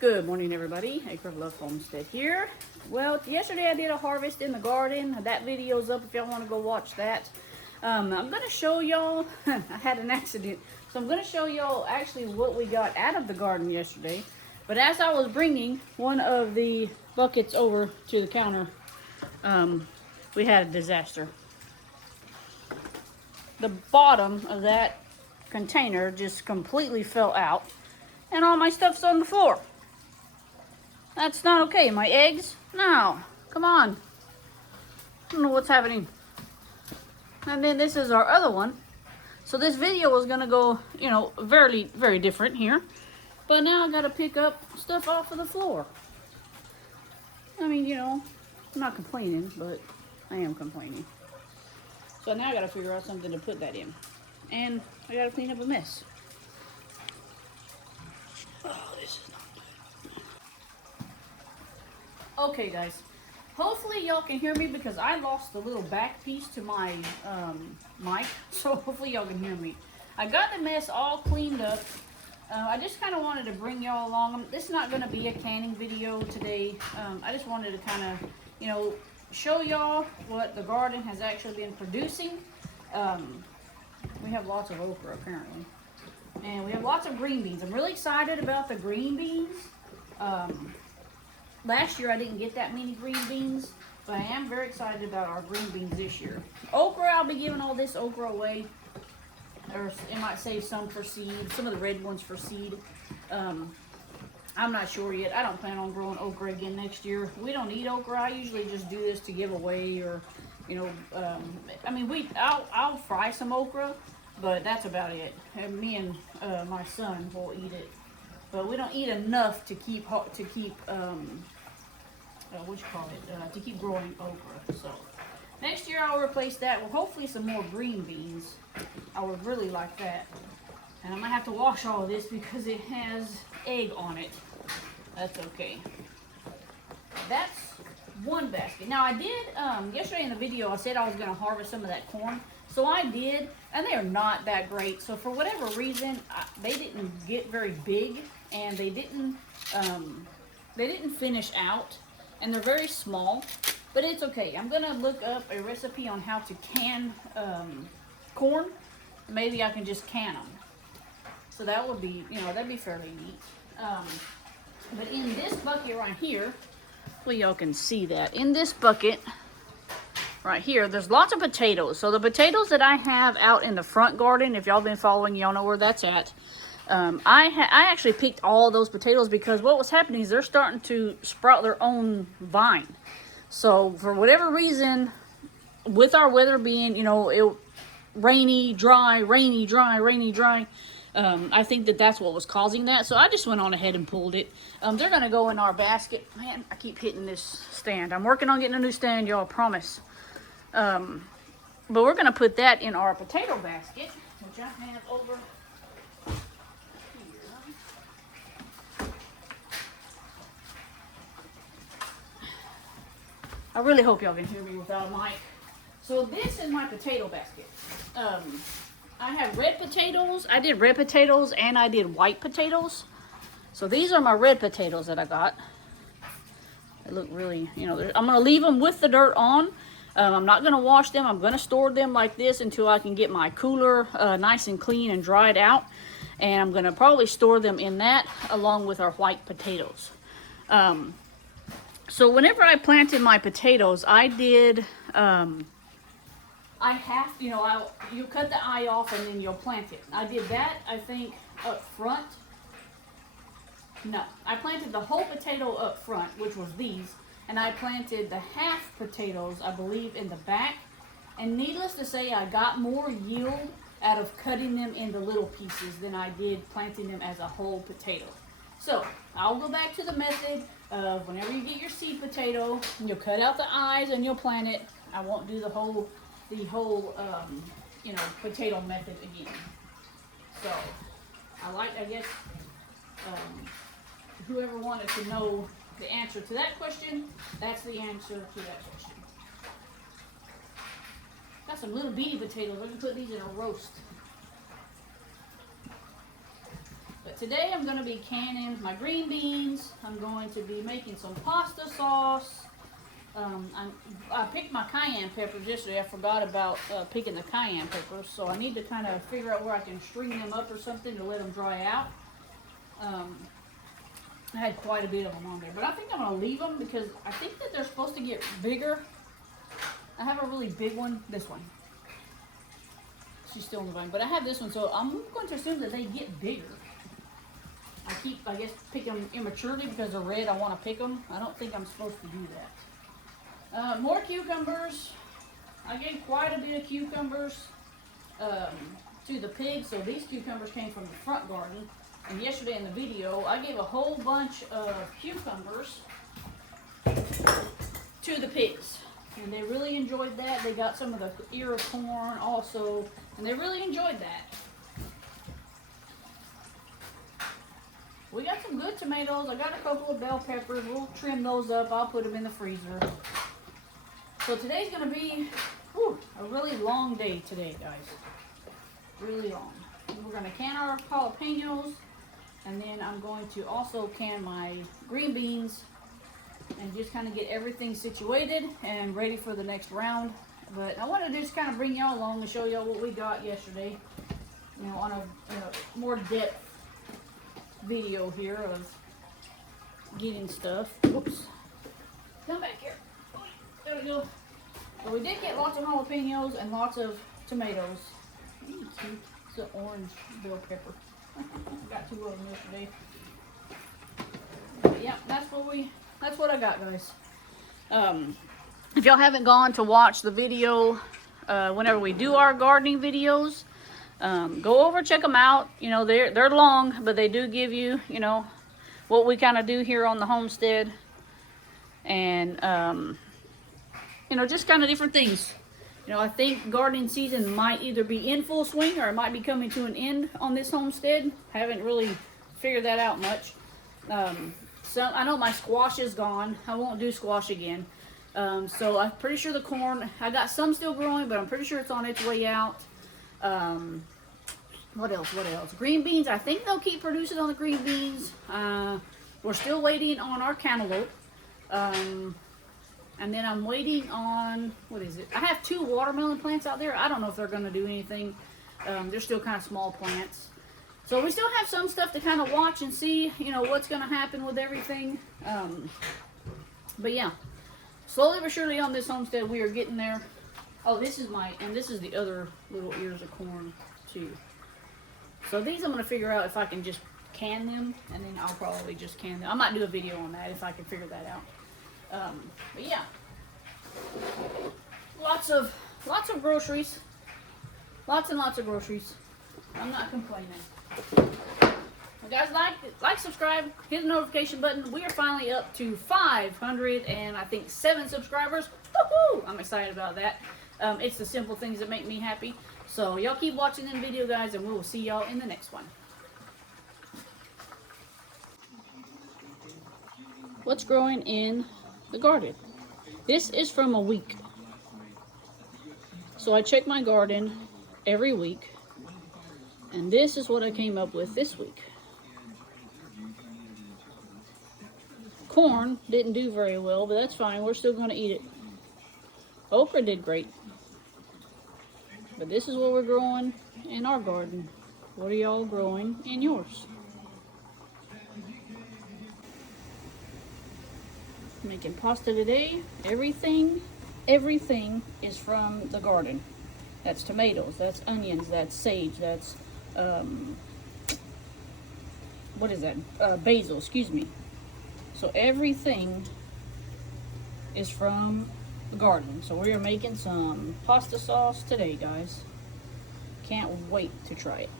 Good morning, everybody. Acre of Love Homestead here. Well, yesterday I did a harvest in the garden. That video's up if y'all want to go watch that. I'm going to show y'all, I had an accident, so I'm going to show y'all actually what we got out of the garden yesterday. But as I was bringing one of the buckets over to the counter, we had a disaster. The bottom of that container just completely fell out, and all my stuff's on the floor. That's not okay. My eggs? No. Come on. I don't know what's happening. And then this is our other one. So this video is going to go, very, very different here. But now I got to pick up stuff off of the floor. I mean, I'm not complaining, but I am complaining. So now I got to figure out something to put that in. And I got to clean up a mess. Oh, this is not good. Okay, guys. Hopefully y'all can hear me because I lost the little back piece to my mic. So hopefully y'all can hear me. I got the mess all cleaned up. I just kind of wanted to bring y'all along. This is not going to be a canning video today. I just wanted to kind of, show y'all what the garden has actually been producing. We have lots of okra apparently. And we have lots of green beans. I'm really excited about the green beans. Last year I didn't get that many green beans, but I am very excited about our green beans this year. Okra, I'll be giving all this okra away. Or it might save some for seed, some of the red ones for seed. I'm not sure yet. I don't plan on growing okra again next year. We don't eat okra. I usually just do this to give away, or, I'll fry some okra, but that's about it. And me and my son will eat it. But we don't eat enough to keep to keep growing okra. So next year I'll replace that with hopefully some more green beans. I would really like that. And I might have to wash all of this because it has egg on it. That's okay. That's one basket. Now I did, yesterday in the video I said I was going to harvest some of that corn. So I did, and they are not that great. So for whatever reason, they didn't get very big, and they didn't finish out, and they're very small. But it's okay. I'm gonna look up a recipe on how to can corn. Maybe I can just can them. So that would be, that'd be fairly neat. But in this bucket right here, well, y'all can see that in this bucket. Right here, there's lots of potatoes. So the potatoes that I have out in the front garden, if y'all been following, y'all know where that's at. I actually picked all those potatoes because what was happening is they're starting to sprout their own vine. So for whatever reason, with our weather being, rainy, dry, I think that's what was causing that. So I just went on ahead and pulled it. They're going to go in our basket. Man, I keep hitting this stand. I'm working on getting a new stand, y'all, promise. But we're going to put that in our potato basket, which I have over here. I really hope y'all can hear me without a mic. So this is my potato basket. I have red potatoes. I did red potatoes and I did white potatoes. So these are my red potatoes that I got. They look really, I'm going to leave them with the dirt on. I'm not going to wash them. I'm going to store them like this until I can get my cooler nice and clean and dried out. And I'm going to probably store them in that along with our white potatoes. So whenever I planted my potatoes, I did, you cut the eye off and then you'll plant it. I did that, I think, up front. No, I planted the whole potato up front, which was these. And I planted the half potatoes, I believe, in the back. And needless to say, I got more yield out of cutting them into little pieces than I did planting them as a whole potato. So I'll go back to the method of whenever you get your seed potato, you'll cut out the eyes and you'll plant it. I won't do the whole potato method again. So I guess whoever wanted to know the answer to that question, that's the answer to that question. Got some little bitty potatoes. I can put these in a roast. But today I'm going to be canning my green beans. I'm going to be making some pasta sauce. I picked my cayenne peppers yesterday. I forgot about picking the cayenne peppers, so I need to kind of figure out where I can string them up or something to let them dry out. I had quite a bit of them on there, but I think I'm going to leave them because I think that they're supposed to get bigger. I have a really big one, this one. She's still in the vine, but I have this one, so I'm going to assume that they get bigger. I guess, pick them immaturely because they're red. I want to pick them. I don't think I'm supposed to do that. More cucumbers. I gave quite a bit of cucumbers to the pigs, so these cucumbers came from the front garden. And yesterday in the video, I gave a whole bunch of cucumbers to the pigs. And they really enjoyed that. They got some of the ear of corn also, and they really enjoyed that. We got some good tomatoes. I got a couple of bell peppers. We'll trim those up. I'll put them in the freezer. So today's going to be a really long day today, guys. Really long. We're going to can our jalapenos, and then I'm going to also can my green beans and just kind of get everything situated and ready for the next round. But I wanted to just kind of bring y'all along and show y'all what we got yesterday, you know, on a more depth video here of getting stuff. Oops. Come back here. There we go. So we did get lots of jalapenos and lots of tomatoes. Ooh, cute. It's an orange bell pepper. Got 2 of them yesterday. But yeah, that's what I got, guys. If y'all haven't gone to watch the video whenever we do our gardening videos, go over, check them out. You know, they're long, but they do give you, you know, what we kind of do here on the homestead. And, you know, just kind of different things. You know, I think gardening season might either be in full swing or it might be coming to an end on this homestead. Haven't really figured that out much. So I know my squash is gone. I won't do squash again. So I'm pretty sure the corn, I got some still growing, but I'm pretty sure it's on its way out. What else? Green beans, I think they'll keep producing on the green beans. We're still waiting on our cantaloupe. And then I'm waiting on, what is it? I have 2 watermelon plants out there. I don't know if they're going to do anything. They're still kind of small plants. So we still have some stuff to kind of watch and see, you know, what's going to happen with everything. But yeah, slowly but surely on this homestead, we are getting there. Oh, this is the other little ears of corn too. So these I'm going to figure out if I can just can them, and then I'll probably just can them. I might do a video on that if I can figure that out. But yeah, lots of groceries, lots and lots of groceries. I'm not complaining. Well, guys, like, subscribe, hit the notification button. We are finally up to 507 subscribers. Woohoo! I'm excited about that. It's the simple things that make me happy. So y'all keep watching the video, guys, and we will see y'all in the next one. What's growing in the garden? This is from a week. So I check my garden every week, and this is what I came up with this week. Corn didn't do very well, but that's fine. We're still going to eat it. Okra did great. But this is what we're growing in our garden. What are y'all growing in yours? Making pasta today. Everything is from the garden. That's tomatoes, that's onions, that's sage, that's what is that? Basil, excuse me. So everything is from the garden. So we are making some pasta sauce today, guys. Can't wait to try it.